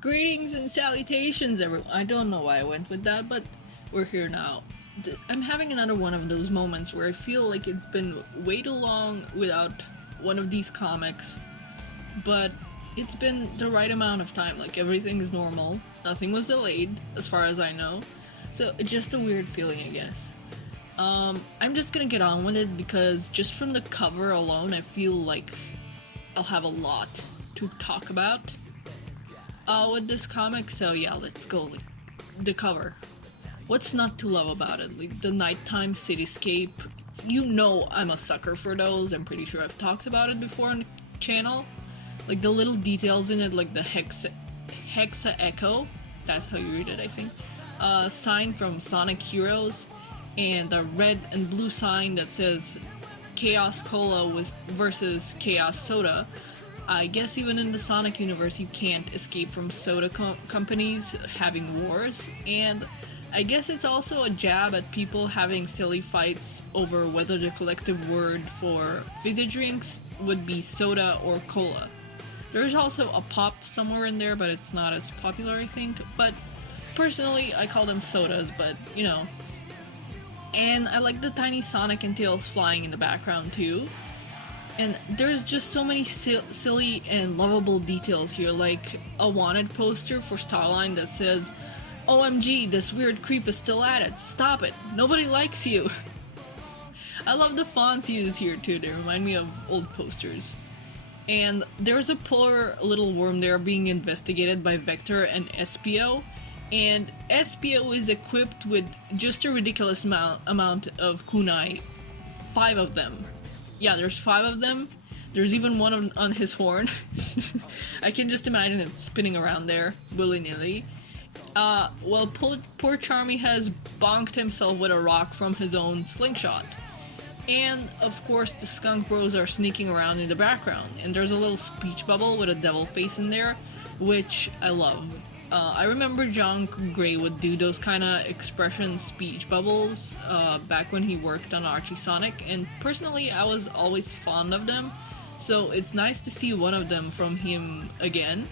Greetings and salutations, everyone. I don't know why I went with that, but we're here now. I'm having another one of those moments where I feel like it's been way too long without one of these comics, but it's been the right amount of time. Like, everything is normal, nothing was delayed, as far as I know, so it's just a weird feeling, I guess. I'm just gonna get on with it because just from the cover alone, I feel like I'll have a lot to talk about with this comic, so yeah, let's go. Like, the cover. What's not to love about it? Like, the nighttime cityscape. You know I'm a sucker for those. I'm pretty sure I've talked about it before on the channel. Like, the little details in it, like the Hexa Echo. That's how you read it, I think. Sign from Sonic Heroes. And the red and blue sign that says Chaos Cola versus Chaos Soda. I guess even in the Sonic universe you can't escape from soda companies having wars, and I guess it's also a jab at people having silly fights over whether the collective word for fizzy drinks would be soda or cola. There's also a pop somewhere in there, but it's not as popular, I think, but personally I call them sodas, but you know. And I like the tiny Sonic and Tails flying in the background too. And there's just so many silly and lovable details here, like a wanted poster for Starline that says, "OMG, this weird creep is still at it. Stop it. Nobody likes you." I love the fonts used here too. They remind me of old posters. And there's a poor little worm there being investigated by Vector and SPO. And SPO is equipped with just a ridiculous amount of kunai. 5 of them. Yeah, there's 5 of them. There's even one on his horn. I can just imagine it spinning around there, willy-nilly. Well, poor Charmy has bonked himself with a rock from his own slingshot. And, of course, the skunk bros are sneaking around in the background. And there's a little speech bubble with a devil face in there, which I love. I remember John Gray would do those kind of expression speech bubbles back when he worked on Archie Sonic, and personally I was always fond of them, so it's nice to see one of them from him again.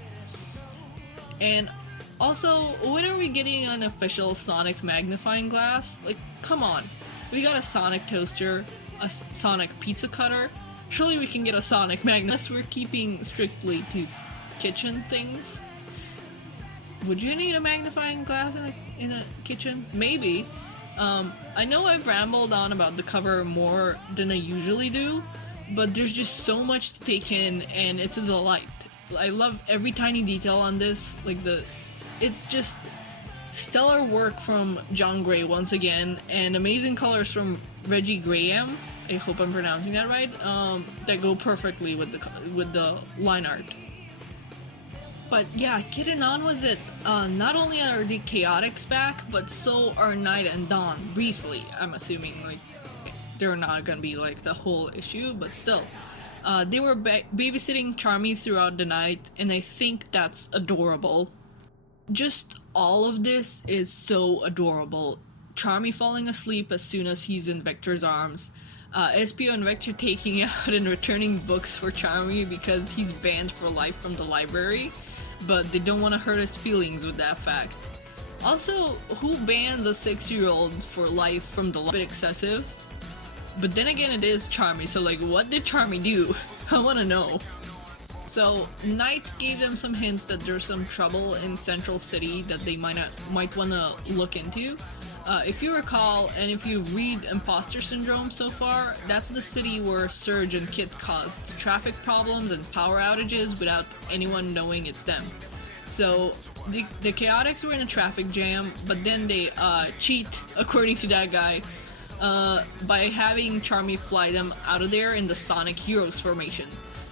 And also, when are we getting an official Sonic magnifying glass? Like, come on. We got a Sonic toaster, a Sonic pizza cutter. Surely we can get a Sonic unless we're keeping strictly to kitchen things. Would you need a magnifying glass in a kitchen? Maybe. I know I've rambled on about the cover more than I usually do, but there's just so much to take in, and it's a delight. I love every tiny detail on this. It's just stellar work from John Gray once again, and amazing colors from Reggie Graham. I hope I'm pronouncing that right. That go perfectly with the line art. But yeah, getting on with it, not only are the Chaotix back, but so are Night and Dawn, briefly, I'm assuming. Like, they're not gonna be like the whole issue, but still. They were babysitting Charmy throughout the night, and I think that's adorable. Just all of this is so adorable. Charmy falling asleep as soon as he's in Vector's arms. SPO and Vector taking out and returning books for Charmy because he's banned for life from the library. But they don't want to hurt his feelings with that fact. Also, who bans a 6-year-old for life from the library? A bit excessive. But then again, it is Charmy, so like, what did Charmy do? I want to know. So, Knight gave them some hints that there's some trouble in Central City that they might want to look into. If you recall, and if you read Imposter Syndrome so far, that's the city where Surge and Kit caused traffic problems and power outages without anyone knowing it's them. So, the Chaotix were in a traffic jam, but then they cheat, according to that guy, by having Charmy fly them out of there in the Sonic Heroes formation.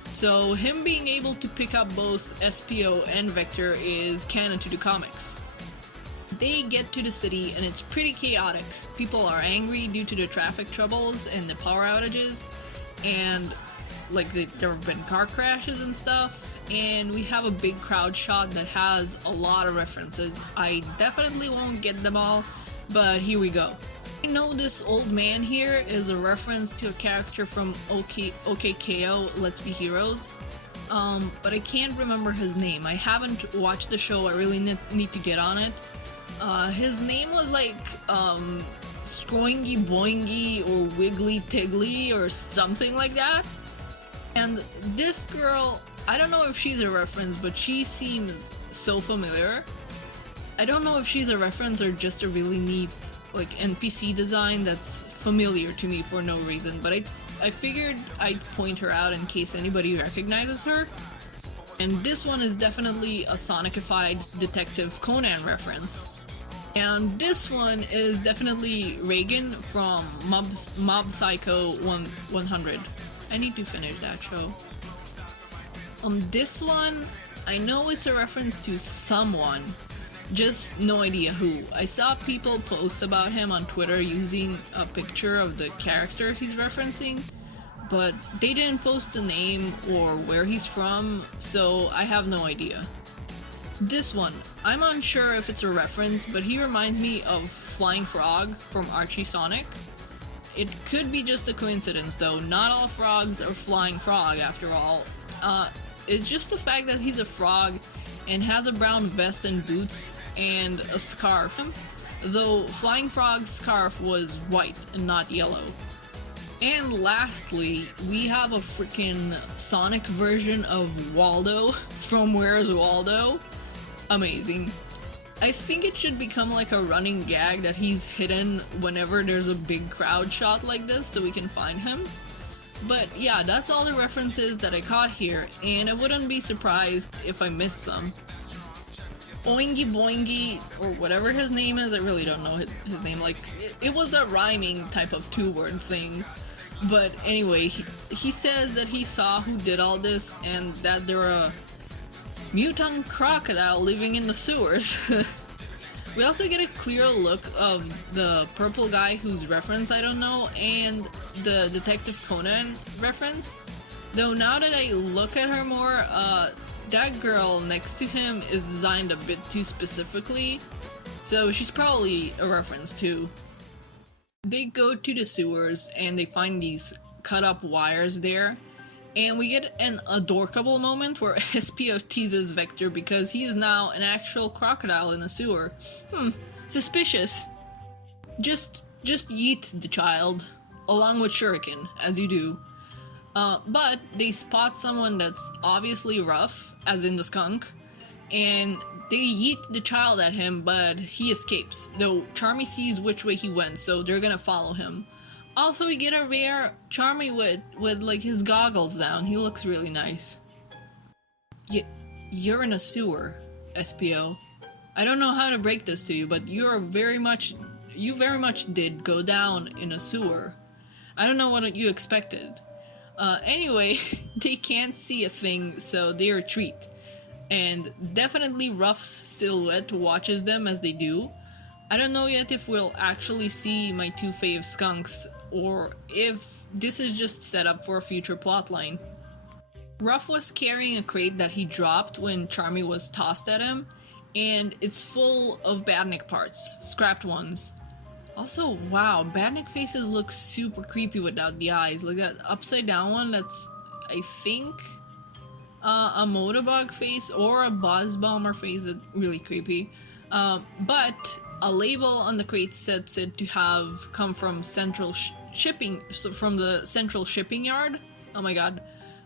So, him being able to pick up both SPO and Vector is canon to the comics. They get to the city and it's pretty chaotic. People are angry due to the traffic troubles and the power outages, and like there have been car crashes and stuff, and we have a big crowd shot that has a lot of references. I definitely won't get them all, but here we go. I know this old man here is a reference to a character from OKKO Let's Be Heroes. but I can't remember his name. I haven't watched the show. I really need to get on it. His name was like Stroingy Boingy or Wiggly Tiggly or something like that. And this girl, I don't know if she's a reference, but she seems so familiar. I don't know if she's a reference or just a really neat like NPC design that's familiar to me for no reason, but I figured I'd point her out in case anybody recognizes her. And this one is definitely a Sonicified Detective Conan reference. And this one is definitely Reagan from Mob Psycho 100. I need to finish that show. This one, I know it's a reference to someone, just no idea who. I saw people post about him on Twitter using a picture of the character he's referencing, but they didn't post the name or where he's from, so I have no idea. This one, I'm unsure if it's a reference, but he reminds me of Flying Frog from Archie Sonic. It could be just a coincidence though, not all frogs are Flying Frog after all. It's just the fact that he's a frog and has a brown vest and boots and a scarf, though Flying Frog's scarf was white and not yellow. And lastly, we have a freaking Sonic version of Waldo from Where's Waldo? Amazing. I think it should become like a running gag that he's hidden whenever there's a big crowd shot like this so we can find him. But yeah, that's all the references that I caught here, and I wouldn't be surprised if I missed some. Oingy Boingy, or whatever his name is, I really don't know his name, like, it was a rhyming type of two-word thing. But anyway, he says that he saw who did all this, and that they're a mutant crocodile living in the sewers. We also get a clear look of the purple guy whose reference I don't know, and the Detective Conan reference. Though now that I look at her more, that girl next to him is designed a bit too specifically, so she's probably a reference too. They go to the sewers and they find these cut up wires there, and we get an adorkable moment where SPO teases Vector because he is now an actual crocodile in a sewer. Suspicious. Just yeet the child, along with Shuriken, as you do. But they spot someone that's obviously rough, as in the skunk, and they yeet the child at him, but he escapes, though Charmy sees which way he went, so they're gonna follow him. Also, we get a rare Charmy with like his goggles down. He looks really nice. You're in a sewer, SPO. I don't know how to break this to you, but you very much did go down in a sewer. I don't know what you expected. Anyway, they can't see a thing, so they retreat. And definitely Ruff's silhouette watches them as they do. I don't know yet if we'll actually see my two fave skunks, or if this is just set up for a future plotline. Ruff was carrying a crate that he dropped when Charmy was tossed at him, and it's full of Badnik parts, scrapped ones. Also, wow, Badnik faces look super creepy without the eyes. Like that upside down one, that's, I think, a Motobug face or a Buzz Bomber face. That's really creepy. But a label on the crate sets it to have come from from the central shipping yard. Oh my god.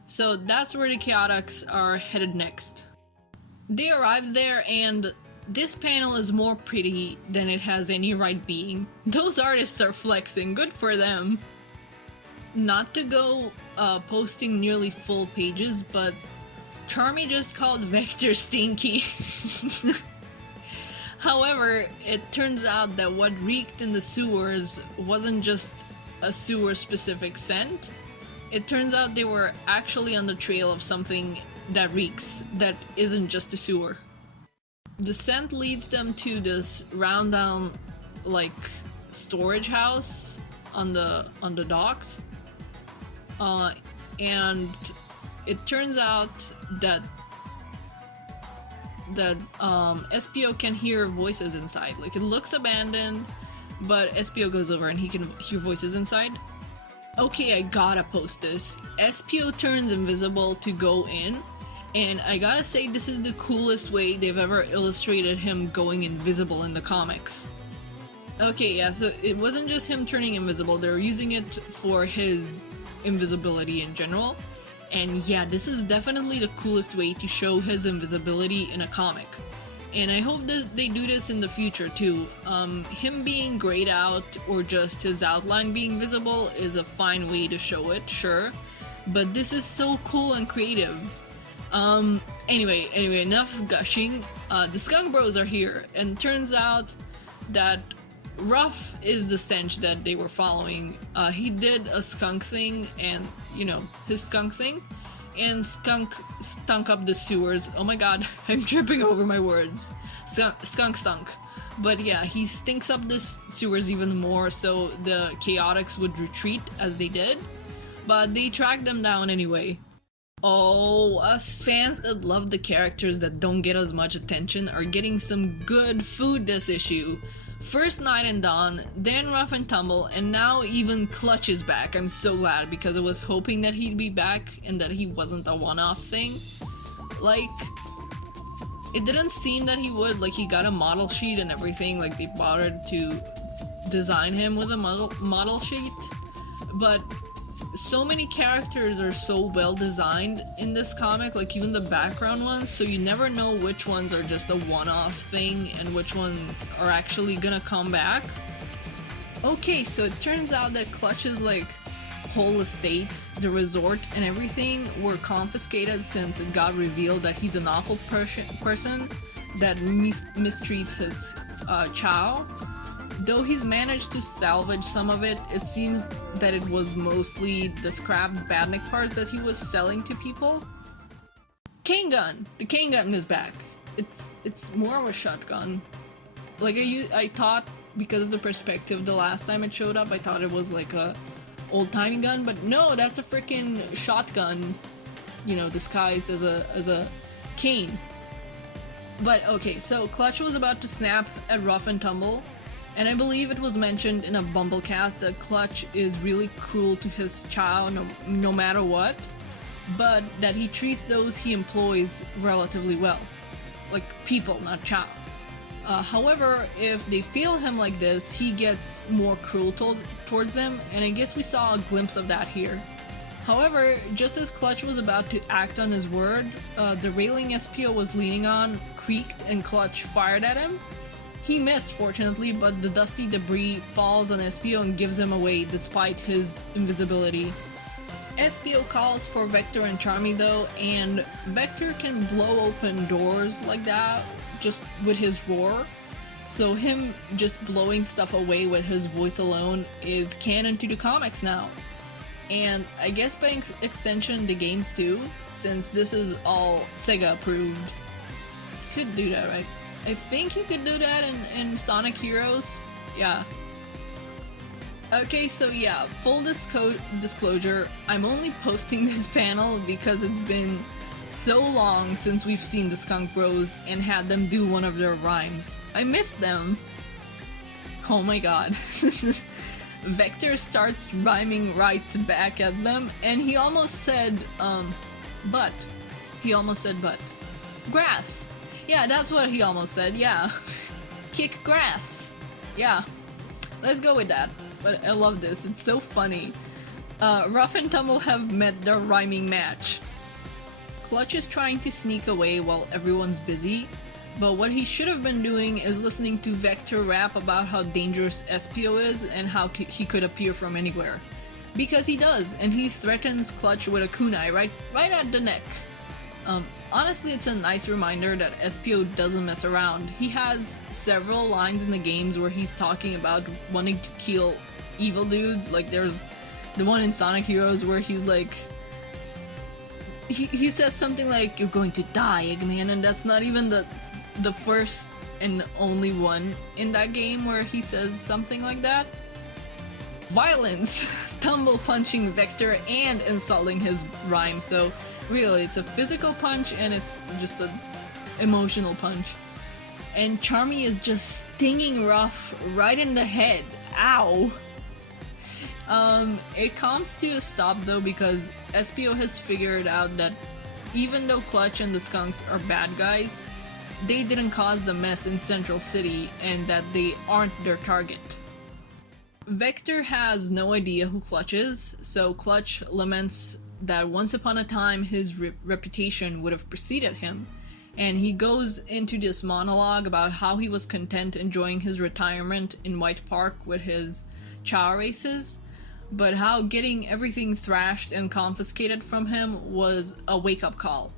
So that's where the Chaotix are headed next. They arrive there, and this panel is more pretty than it has any right being. Those artists are flexing, good for them. Not to go posting nearly full pages, but Charmy just called Vector stinky. However, it turns out that what reeked in the sewers wasn't just a sewer-specific scent. It turns out they were actually on the trail of something that reeks, that isn't just a sewer. The scent leads them to this round-down, like, storage house on the docks. And it turns out that SPO can hear voices inside. Like, it looks abandoned, but SPO goes over and he can hear voices inside. Okay, I gotta post this. SPO turns invisible to go in, and I gotta say this is the coolest way they've ever illustrated him going invisible in the comics. Okay, yeah, so it wasn't just him turning invisible, they were using it for his invisibility in general. And yeah, this is definitely the coolest way to show his invisibility in a comic. And I hope that they do this in the future too. Him being grayed out or just his outline being visible is a fine way to show it, sure. But this is so cool and creative. Anyway, enough gushing. The Skunk Bros are here, and turns out that Ruff is the stench that they were following. He did a skunk thing, and his skunk thing, and skunk stunk up the sewers. Oh my god, I'm tripping over my words. Skunk stunk. But yeah, he stinks up the sewers even more, so the Chaotix would retreat as they did. But they tracked them down anyway. Oh, us fans that love the characters that don't get as much attention are getting some good food this issue. First Night and Dawn, then Rough and Tumble, and now even Clutch is back. I'm so glad because I was hoping that he'd be back and that he wasn't a one-off thing. Like, it didn't seem that he would. Like, he got a model sheet and everything. Like, they bothered to design him with a model sheet. But so many characters are so well designed in this comic, like even the background ones, so you never know which ones are just a one-off thing and which ones are actually gonna come back. Okay, so it turns out that Clutch's whole estate, the resort and everything were confiscated since it got revealed that he's an awful person that mistreats his Chow. Though he's managed to salvage some of it, it seems that it was mostly the scrap badnik parts that he was selling to people. Cane gun! The cane gun is back. It's more of a shotgun. Like I thought, because of the perspective the last time it showed up, I thought it was like a old-timey gun, but no, that's a freaking shotgun, disguised as a cane. But okay, so Clutch was about to snap at Rough and Tumble, and I believe it was mentioned in a Bumblecast that Clutch is really cruel to his Chow no matter what, but that he treats those he employs relatively well. Like people, not Chow. However, if they fail him like this, he gets more cruel towards them, and I guess we saw a glimpse of that here. However, just as Clutch was about to act on his word, the railing SPO was leaning on creaked and Clutch fired at him. He missed, fortunately, but the dusty debris falls on SPO and gives him away despite his invisibility. SPO calls for Vector and Charmy though, and Vector can blow open doors like that just with his roar. So him just blowing stuff away with his voice alone is canon to the comics now. And I guess by extension the games too, since this is all Sega approved. You could do that, right? I think you could do that in Sonic Heroes. Yeah. Okay, so yeah, full disclosure, I'm only posting this panel because it's been so long since we've seen the Skunk Bros and had them do one of their rhymes. I missed them. Oh my god. Vector starts rhyming right back at them, and he almost said, but. He almost said but. Grass! Yeah, that's what he almost said, yeah. Kick grass! Yeah. Let's go with that. But I love this, it's so funny. Rough and Tumble have met their rhyming match. Clutch is trying to sneak away while everyone's busy, but what he should have been doing is listening to Vector rap about how dangerous SPO is and how he could appear from anywhere. Because he does, and he threatens Clutch with a kunai right at the neck. Honestly, it's a nice reminder that SPO doesn't mess around. He has several lines in the games where he's talking about wanting to kill evil dudes. Like there's the one in Sonic Heroes where he's like, he says something like, "You're going to die, Eggman," and that's not even the first and only one in that game where he says something like that. Violence! Tumble punching Vector and insulting his rhyme, so really, it's a physical punch and it's just an emotional punch. And Charmy is just stinging Ruff right in the head. Ow! It comes to a stop though because SPO has figured out that even though Clutch and the Skunks are bad guys, they didn't cause the mess in Central City and that they aren't their target. Vector has no idea who Clutch is, so Clutch laments that once upon a time his reputation would have preceded him, and he goes into this monologue about how he was content enjoying his retirement in White Park with his chow races, but how getting everything thrashed and confiscated from him was a wake-up call.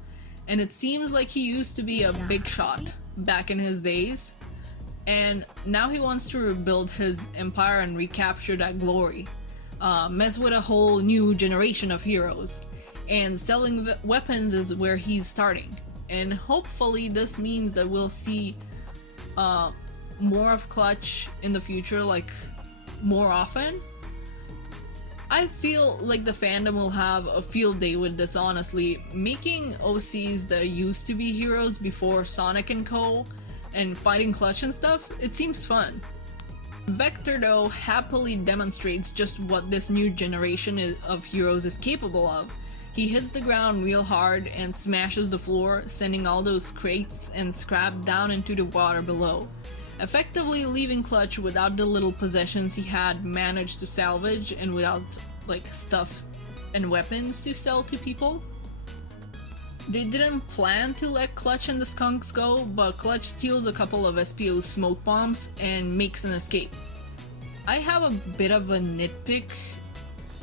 And it seems like he used to be a big shot back in his days, and now he wants to rebuild his empire and recapture that glory. Mess with a whole new generation of heroes, and selling weapons is where he's starting. And hopefully this means that we'll see more of Clutch in the future, like more often. I feel like the fandom will have a field day with this, honestly. Making OCs that used to be heroes before Sonic and Co. and fighting Clutch and stuff, it seems fun. Vector though happily demonstrates just what this new generation of heroes is capable of. He hits the ground real hard and smashes the floor, sending all those crates and scrap down into the water below, effectively leaving Clutch without the little possessions he had managed to salvage and without like stuff and weapons to sell to people. They didn't plan to let Clutch and the Skunks go, but Clutch steals a couple of SPO's smoke bombs and makes an escape. I have a bit of a nitpick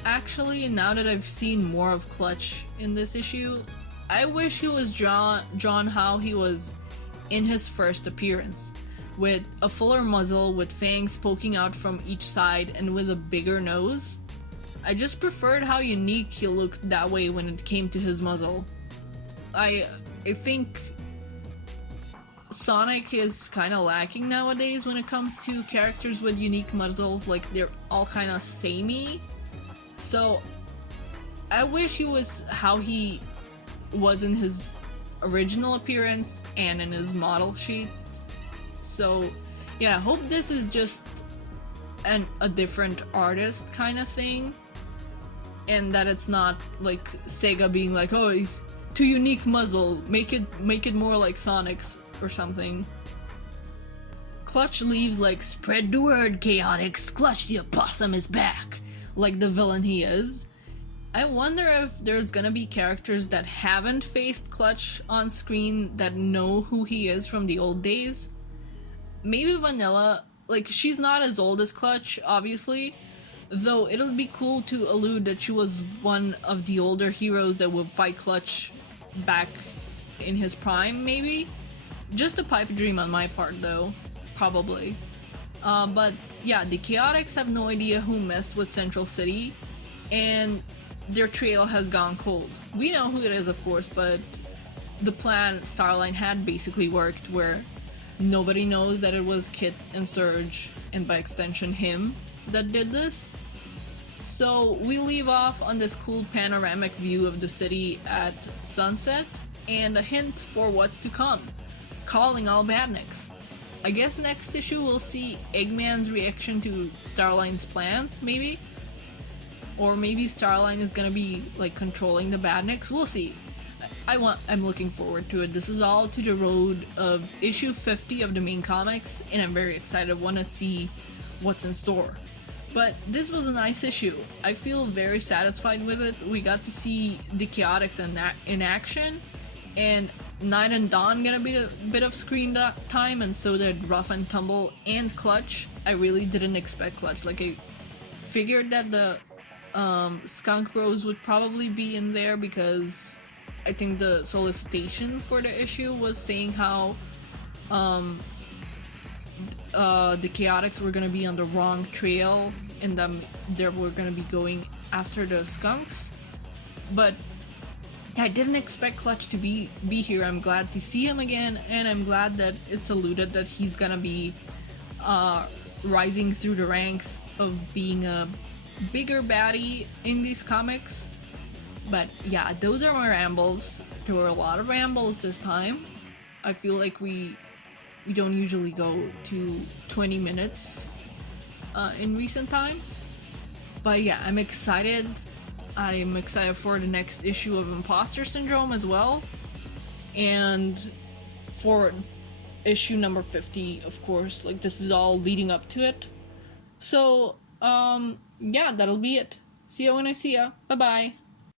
actually now that I've seen more of Clutch in this issue. I wish he was drawn how he was in his first appearance, with a fuller muzzle with fangs poking out from each side and with a bigger nose. I just preferred how unique he looked that way when it came to his muzzle. I think Sonic is kind of lacking nowadays when it comes to characters with unique muzzles, like they're all kind of samey. So I wish he was how he was in his original appearance and in his model sheet. So yeah, I hope this is just a different artist kind of thing, and that it's not like Sega being like, oh, he's too unique muzzle, make it more like Sonic's or something. Clutch leaves like, spread the word, Chaotix, Clutch the opossum is back, like the villain he is. I wonder if there's gonna be characters that haven't faced Clutch on screen that know who he is from the old days. Maybe Vanilla, like she's not as old as Clutch, obviously, though it'll be cool to allude that she was one of the older heroes that would fight Clutch back in his prime, maybe? Just a pipe dream on my part though, probably. But yeah, the Chaotix have no idea who messed with Central City, and their trail has gone cold. We know who it is, of course, but the plan Starline had basically worked, where nobody knows that it was Kit and Surge, and by extension him, that did this. So we leave off on this cool panoramic view of the city at sunset, and a hint for what's to come, calling all badniks. I guess next issue we'll see Eggman's reaction to Starline's plans, maybe? Or maybe Starline is gonna be like controlling the badniks, we'll see. I'm looking forward to it. This is all to the road of issue 50 of the main comics, and I'm very excited, want to see what's in store. But this was a nice issue. I feel very satisfied with it. We got to see the Chaotix in action, and Night and Dawn get a bit of screen time, and so did Rough and Tumble and Clutch. I really didn't expect Clutch. Like, I figured that the Skunk Bros would probably be in there, because I think the solicitation for the issue was saying how the Chaotix were gonna be on the wrong trail, and they were gonna be going after the Skunks. But I didn't expect Clutch to be here. I'm glad to see him again, and I'm glad that it's alluded that he's gonna be rising through the ranks of being a bigger baddie in these comics. But yeah, those are my rambles. There were a lot of rambles this time. I feel like we don't usually go to 20 minutes in recent times. But yeah, I'm excited. I'm excited for the next issue of Imposter Syndrome as well. And for issue number 50, of course, like this is all leading up to it. So, yeah, that'll be it. See you when I see ya. Bye bye.